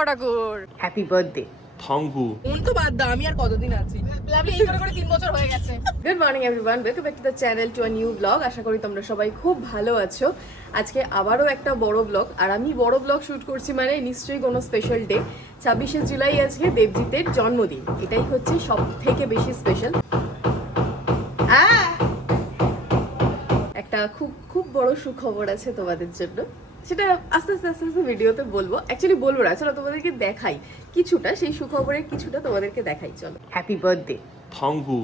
বাবা ঠাকুর happy birthday. Thank you মন তো বাদ দাও, আমি আর কতদিন আছি? লাভলি এই করে 3 বছর হয়ে গেছে। Good morning everyone, welcome back to the channel, to a new blog. আশা করি তোমরা সবাই খুব ভালো আছো। আজকে আবারও একটা বড় ব্লগ, আর আমি বড় ব্লগ শুট করছি মানে নিশ্চয়ই কোনো স্পেশাল ডে। 26শে জুলাই আজকে দেবজিতের জন্মদিন, এটাই হচ্ছে সব থেকে বেশি স্পেশাল। একটা খুব খুব বড় সুখবর আছে তোমাদের জন্য, সেটা আস্তে আস্তে আস্তে আস্তে ভিডিওতে বলবো। অ্যাকচুয়ালি বলবো না, চলো তোমাদেরকে দেখাই কিছুটা, সেই সুখবরের কিছুটা তোমাদেরকে দেখাই। চলো, হ্যাপি বার্থডে। থ্যাংকু।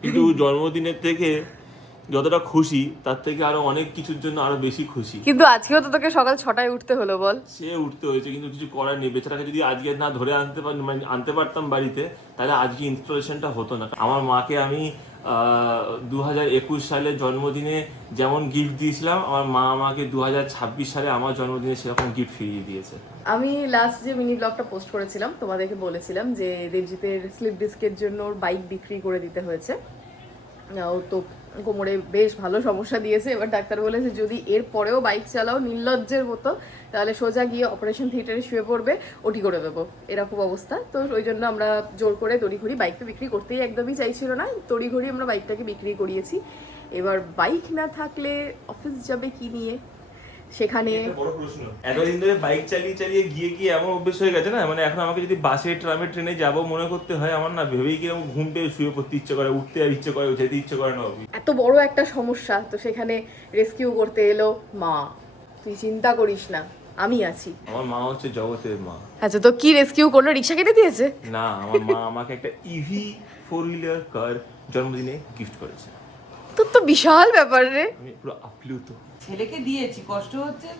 কিন্তু জন্মদিনের থেকে যতটা খুশি তার থেকে আরো অনেক কিছুর জন্য আরো বেশি খুশি। কিন্তু আজকেও তো তোকে সকাল 6টায় উঠতে হলো, বল। সে উঠতে হয়েছে, কিন্তু কিছু করার নেই। বেচারাকে যদি আজকে না ধরে আনতে পারতাম বাড়িতে, তাহলে আজকে ইনস্টলেশনটা হতো না। আমার মাকে আমি 2021 সালে জন্মদিনে যেমন গিফট দিয়েছিলাম, আমার মা আমাকে 2026 সালে আমার জন্মদিনে সেরকম গিফট ফিরিয়ে দিয়েছে। আমি লাস্ট যে মিনি ব্লগটা পোস্ট করেছিলাম তোমাদেরকে বলেছিলাম যে দেবজিতের স্লিপ ডিস্কের জন্য ওর বাইক বিক্রি করে দিতে হয়েছে। ও তো কোমরে বেশ ভালো সমস্যা দিয়েছে। এবার ডাক্তার বলেছে যদি এর পরেও বাইক চালাও নির্লজ্জের মতো, তাহলে সোজা গিয়ে অপারেশন থিয়েটারে শুয়ে পড়বে, ওটি করে দেবো, এরকম অবস্থা। তো ওই জন্য আমরা জোর করে তড়িঘড়ি, বাইক তো বিক্রি করতেই একদমই চাইছিল না, তড়িঘড়ি আমরা বাইকটাকে বিক্রি করিয়েছি। এবার বাইক না থাকলে অফিস যাবে কি নিয়ে, সেখানে বড় প্রশ্ন। এতদিন ধরে বাইক চালিয়ে চালিয়ে গিয়ে গিয়ে এমন অভ্যেস হয়ে গেছে না, মানে এখন আমাকে যদি বাসে ট্রামে ট্রেনে যাবো মনে করতে হয়, আমার না ভেবেই কিরকম ঘুম পেয়ে শুয়ে পড়তে ইচ্ছে করে, উঠতে আর ইচ্ছে করে, যেতে ইচ্ছে করে না। এত বড় একটা সমস্যা, তো সেখানে রেস্কিউ করতে এলো মা। তুই চিন্তা করিস না, আমি আছি। আমার মা হচ্ছে জগতের মা। আচ্ছা, তো কি রেস্কিউ করলো? রিক্সা কেটে দিয়েছে? না, আমার মা আমাকে একটা ইভি 4 হুইলার কার জন্মদিনে গিফট করেছে। তোর তো বিশাল ব্যাপার রে। আমি পুরো আপ্লুত। ছেলেকে দিয়েছি, কষ্ট হচ্ছে,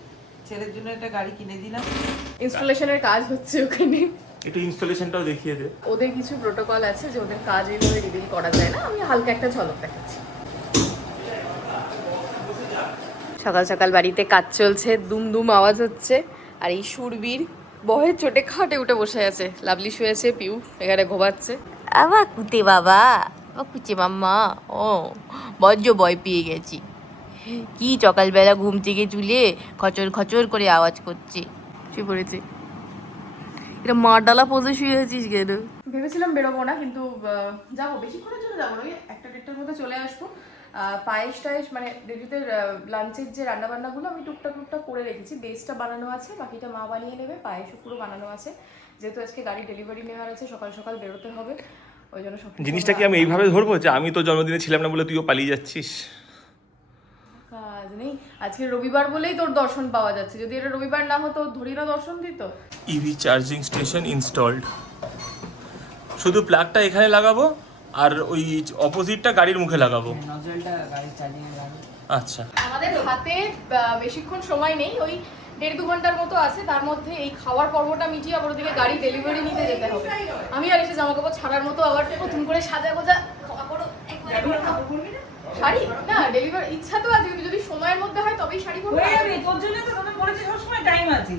ছেলের জন্য একটা গাড়ি কিনে দিলাম। ইনস্টলেশনের কাজ হচ্ছে ওখানে, একটু ইনস্টলেশনটাও দেখিয়ে দে। ওদের কিছু প্রোটোকল আছে যে ওদের কাজ এইভাবে রিভিল করা যায় না। আমি হালকা একটা ঝলক দেখাচ্ছি। সকাল সকাল বাড়িতে কাজ চলছে, দুম দুম আওয়াজ হচ্ছে, আর এই সুরবীর বহের চোটে খাটে উঠে বসে আছে। লাভলি শুয়েছে, পিউ এখানে ঘুমাচ্ছে। আবার কুতে বাবা, কুচে মাম্মা, ও বজ্র ভয় পেয়ে গেছি। কি সকালবেলা ঘুম থেকে চুলে খচর খচর করে আওয়াজ করছে। শুয়ে পড়েছে, এটা মার ডালা পোজে শুয়ে আছিস কেন? ভেবেছিলাম বেরোবো না, কিন্তু যাবো, বেশিক্ষণের জন্য যাবো না, ওই 1-1:30টার মধ্যে চলে আসবো। পায়েস টায়েস মানে দেবজিতের লাঞ্চের যে রান্নাবান্নাগুলো আমি টুকটাক টুকটাক করে রেখেছি। বেসটা বানানো আছে, বাকিটা মা বানিয়ে নেবে। পায়েসও পুরো বানানো আছে, যেহেতু আজকে গাড়ি ডেলিভারি নেওয়ার আছে, সকাল সকাল বেরোতে হবে, ওই জন্য সব জিনিসটা কি আমি এইভাবে ধরবো যে আমি তো জন্মদিনে ছিলাম না বলে তুইও পালিয়ে যাচ্ছিস? কাজ নেই, আজকে রবিবার বলেই তোর দর্শন পাওয়া যাচ্ছে। যদি এটা রবিবার না হতো ধরিনা দর্শন দিত। EV charging station installed. শুধু প্লাগটা এখানে লাগাবো আর ওই অপোজিটটা গাড়ির মুখে লাগাবো। নজলটা গাড়ি চালিয়ে লাগাবো। আচ্ছা, আমাদের হাতে বেশিক্ষণ সময় নেই, ওই 1.5-2 ঘন্টার মতো আছে। তার মধ্যে এই খাওয়ার পর্বটা মিটিয়ে আবার ওদিকে গাড়ি ডেলিভারি নিতে যেতে হবে। আমি আর এসে জামা কাপড় ছাড়ার মতো আবার নতুন করে সাজা গোজা শাড়ি না, ডেলিভারি ইচ্ছা তো আছে, কিন্তু যদি সময়ের মধ্যে হয় তবেই শাড়ি পরবো। হয়ে যাবে, তোর জন্য তো তোকে বলেছি সব সময় টাইম আছে।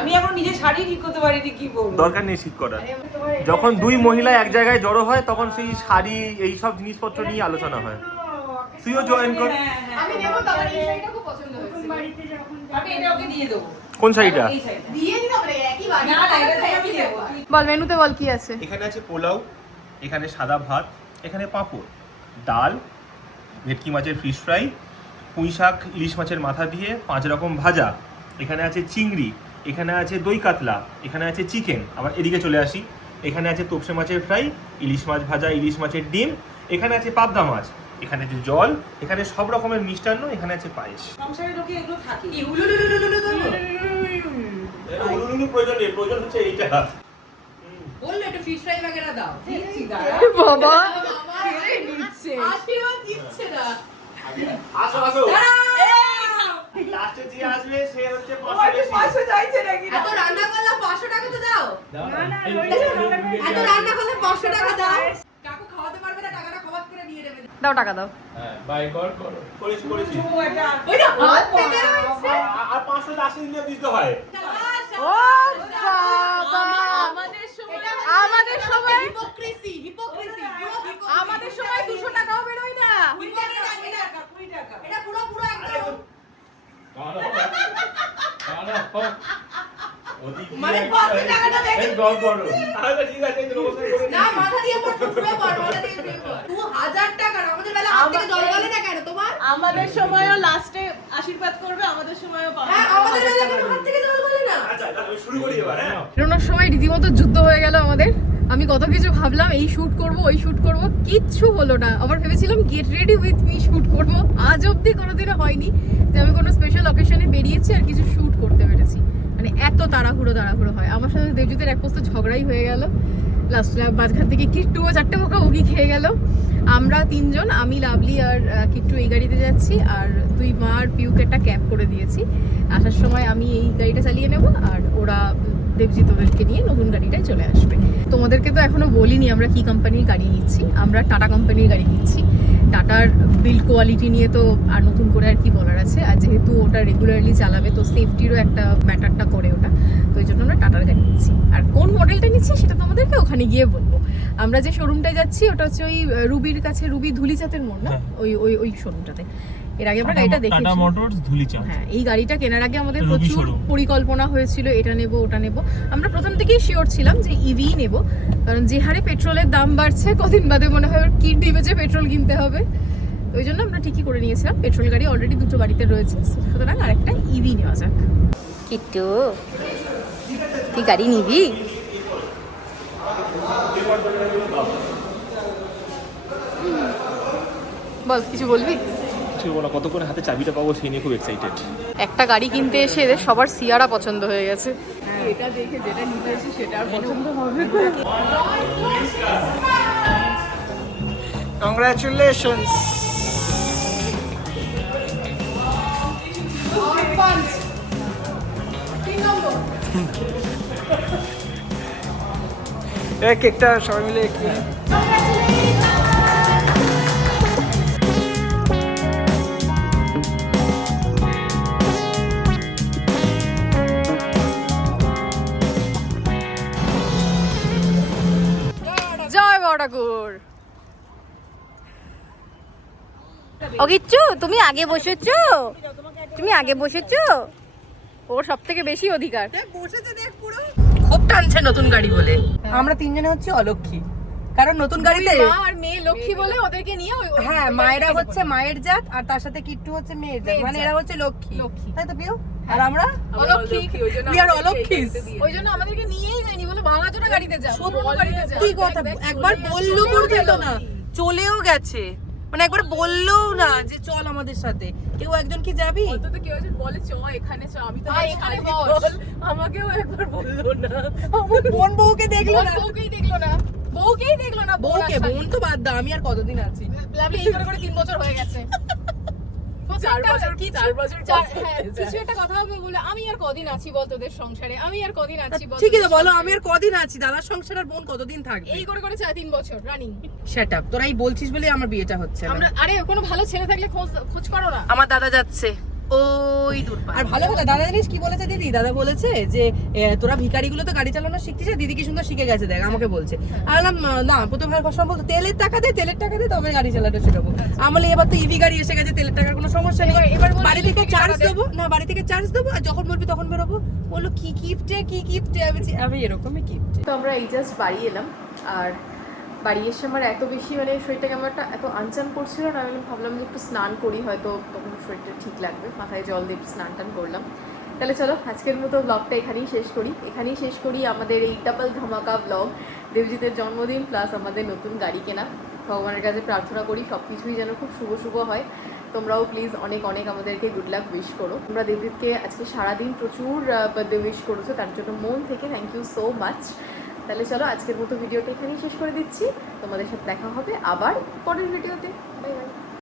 আমি এখন নিজে শাড়ি ঠিক করতে পারিনি, কি বলবো। দরকার নেই ঠিক করার। যখন দুই মহিলা এক জায়গায় জড়ো হয় তখন সেই শাড়ি এই সব জিনিসপত্র নিয়ে আলোচনা হয়। তুইও জয়েন কর। আমি নেবো তো, আমার এই শাড়িটা খুব পছন্দ হয়েছে। আমি এটা ওকে দিয়ে দেবো। কোন শাড়িটা? এই শাড়িটা। দিয়ে দিতে হবে, একই বাড়ি। না, না, এটা আমি দেবো। বল মেনুতে বল কি আছে। এখানে আছে পোলাও, এখানে সাদা ভাত, এখানে পাঁপড়, ডাল, ভেটকি মাছের ফিশ ফ্রাই, পুঁই শাক ইলিশ মাছের মাথা দিয়ে 5 রকম ভাজা, এখানে আছে চিংড়ি, এখানে আছে দই কাতলা, এখানে আছে চিকেন। আবার এদিকে চলে আসি, এখানে আছে তোপসে মাছের ফ্রাই, ইলিশ মাছ ভাজা, ইলিশ মাছের ডিম, এখানে আছে পাবদা মাছ, এখানে আছে জল, এখানে সব রকমের মিষ্টান্ন, এখানে আছে পায়েস। সংসারে লোকে এগুলো থাকে। প্রয়োজন নেই, প্রয়োজন হচ্ছে এইটা। বললো একটু ফিশ ফ্রাই বাগেরা দাও। দিচ্ছি, দাঁড়া। বাবা দিচ্ছে। আশীর্বাদ দিচ্ছে না। আসো আসো, লাস্টে যে আসবে সে হচ্ছে 500 চাইছে নাকি? এত রান্না করলাম 500 টাকা তো দাও। না, না, এত রান্না করলাম 500 টাকা দাও। কাকু খাওয়াতে পারবে না, টাকাটা খবর করে নিয়ে নেবে। দাও টাকা দাও। হ্যাঁ, বাই কর করো। করেছি। ও এটা ওইটা হাত থেকে হচ্ছে। আর 500 লাস্টে দিলে দিতে হয়। ও বাবা, আমাদের সময় হিপোক্রেসি, আমাদের সময় 200 টাকাও বেরোয় না। 20 টাকা। এটা পুরো একদম ও মানে কত টাকাটা ব্যাগে গল করো আচ্ছা ঠিক আছে নমস্কার করে না মাথা দিয়ে পড় শুয়ে পড় মাথা দিয়ে শুয়ে পড় 2000 টাকা আমাদের বেলা হাত থেকে জল গলে না কেন তোমার আমাদের সময়ও লাস্টে আশীর্বাদ করবে, আমাদের সময়ও পাবে। হ্যাঁ আমাদের বেলা কেন হাত থেকে জল গলে না আচ্ছা তাহলে শুরু করি এবার হ্যাঁ বেরোনোর সময় রীতিমতো যুদ্ধ হয়ে গেল আমাদের। আমি কত কিছু ভাবলাম, এই শুট করব ওই শুট করব, কিচ্ছু হলো না। আবার ভেবেছিলাম get ready with me shoot করব, আজ অবধি কোনোদিনও হয়নি যে আমি কোনো স্পেশাল অকেশনে বেরিয়েছি আর কিছু শুট করতে পেরেছি। মানে এত তাড়াহুড়ো হয়। আমার সাথে দেবজিতের এক পোস্ত ঝগড়াই হয়ে গেল। লাস্ট মাঝখান থেকে কিট্টুও 4টে বকাবকি খেয়ে গেল। আমরা 3 জন, আমি লাভলি আর কিট্টু এই গাড়িতে যাচ্ছি, আর তুই মা আর পিউকে একটা ক্যাব করে দিয়েছি। আসার সময় আমি এই গাড়িটা চালিয়ে নেব আর ওরা দেবজিৎ ওদেরকে নিয়ে নতুন গাড়িটায় চলে আসবে। তোমাদেরকে তো এখনো বলিনি আমরা কি কোম্পানির গাড়ি নিচ্ছি। আমরা টাটা কোম্পানির গাড়ি নিচ্ছি। টাটার বিল্ড কোয়ালিটি নিয়ে তো আর নতুন করে আর কি বলার আছে। আর যেহেতু ওটা রেগুলারলি চালাবে তো সেফটিরও একটা ম্যাটারটা করে ওটা, তো ওই জন্য আমরা টাটার গাড়ি নিচ্ছি। আর কোন মডেলটা নিচ্ছি সেটা তোমাদেরকে ওখানে গিয়ে বলবো। আমরা যে শোরুমটায় যাচ্ছি ওটা হচ্ছে ওই রুবির কাছে, রুবি ধুলিচাঁদের মোড় না, ওই ওই ওই শোরুমটাতে। এর আগে আমরা গাড়িটা দেখেছি, টাটা মোটরস ধুলিচাঁদ। হ্যাঁ, এই গাড়িটা কেনার আগে আমাদের প্রচুর পরিকল্পনা হয়েছিল, এটা নেব ওটা নেব। আমরা প্রথম থেকেই শিওর ছিলাম যে ইভি নেব, কারণ যে হারে পেট্রোলের দাম বাড়ছে কদিন বাদে মনে হয় কিট দিবে পেট্রোল কিনতে হবে। ওই জন্য আমরা ঠিকই করে নিয়েছিলাম, পেট্রোল গাড়ি অলরেডি 2টো বাড়িতে রয়েছে, সুতরাং আরেকটা ইভি নেওয়া যাক। কিট্টু তুই গাড়ি নিবি? বল, কিছু বলবি? কিছু বলো, কত করে হাতে চাবিটা পাবো সেই নিয়ে খুব এক্সাইটেড। একটা গাড়ি কিনতে এসে এদের সবার সিয়ারা পছন্দ হয়ে গেছে। এটা দেখে যেটা নিতে এসে সেটা আর পছন্দ হবে না। কংগ্রাচুলেশনস। এই কেকটা সবাই মিলে একটু জয় বড় ঠাকুর। ও কিচ্ছু, তুমি আগে বসেছো, তুমি আগে বসেছো, ওর সব থেকে বেশি অধিকার। বসেছে দেখ পুরো, খুব টানছে নতুন গাড়ি বলে। আমরা 3 জনে হচ্ছে অলক্ষী, কারণ নতুন গাড়িতে মা আর মেয়ে লক্ষ্মী বলে ওদেরকে নিয়ে হ্যাঁ মায়েরা হচ্ছে মায়ের জাত, আর তার সাথে কিট্টু হচ্ছে মেয়ের জাত, মানে এরা হচ্ছে লক্ষ্মী, তাই তো পিউ? আর আমরা অলক্ষ্মী, we are অলক্ষীস। ওই জন্য আমাদেরকে নিয়েই যায়নি, বলে ভাঙাচোরা গাড়িতে যাও, পুরনো গাড়িতে যাও। কি কথা, একবার বললো পর্যন্ত না, চলেও গেছে, মানে একবার বললো না যে চল আমাদের সাথে। কেউ একজন কি যাবি? অন্তত কেউ একজন বলে চ এখানে চ, আমি তো এখানে বল, আমাকেও একবার বললো না। আমার বোন বউকে দেখলো না, বউকেই দেখলো না, বউকেই দেখলো না। বউকে, বোন তো বাদ দাও, আমি আর কতদিন আছি? লাভলি এই করে 3 বছর হয়ে গেছে। 4 বছর হ্যাঁ, কিছু একটা কথা হবে বলে আমি আর কদিন আছি বল তোদের সংসারে, আমি আর কদিন আছি বল। ঠিকই তো বলো, আমি আর কদিন আছি? দাদার সংসার আর বোন কতদিন থাকবে? এই করে 3 বছর রানিং। শাট আপ, তোরাই বলছিস বলে আমার বিয়েটা হচ্ছে না। আমরা আরে কোনো ভালো ছেলে থাকলে খোঁজ করো না। আমার দাদা যাচ্ছে ওই দূর। আর ভালো কথা, দাদা জানিস কি বলেছে দিদি? দাদা বলেছে যে তোরা ভিখারিগুলো তো গাড়ি চালানো শিখছিস, দিদি কি সুন্দর শিখে গেছে দেখ, আমাকে বলছে। আর না প্রথম সম্ভব তেলের টাকা দে তবে গাড়ি চালাতে শেখাবো। আমলে এবার তো ইভি গাড়ি এসে গেছে, তেলের টাকার কোনো সমস্যা নেই। এবার বাড়ি থেকে চার্জ দেবো না, বাড়ি থেকে চার্জ দেবো, আর যখন বলবি তখন বেরোবো। বললো কি গিফটে আমি এরকমই গিফটে। তো আমরা এই জাস্ট বাড়ি এলাম, আর বাড়ি এসে আমার এত বেশি মানে শরীরটা কেমন একটা এত আনচান করছিল না, আমি ভাবলাম যে একটু স্নান করি, হয়তো তখন শরীরটা ঠিক লাগবে, মাথায় জল দিয়ে স্নান টান করলাম। তাহলে চলো আজকের মতো ব্লগটা এখানেই শেষ করি আমাদের এই ডাবল ধামাকা ব্লগ, দেবজিতের জন্মদিন প্লাস আমাদের নতুন গাড়ি কেনা। ভগবানের কাছে প্রার্থনা করি সব কিছুই যেন খুব শুভ হয়। তোমরাও প্লিজ অনেক আমাদেরকে গুড লাক উইশ করো। তোমরা দেবজিৎকে আজকে সারাদিন প্রচুর বার্থডে উইশ করেছো, তার জন্য মন থেকে থ্যাংক ইউ সো মাচ। তাহলে চলো আজকের মতো ভিডিওটা এখানেই শেষ করে দিচ্ছি, তোমাদের সাথে দেখা হবে আবার পরের ভিডিওতে। Bye bye.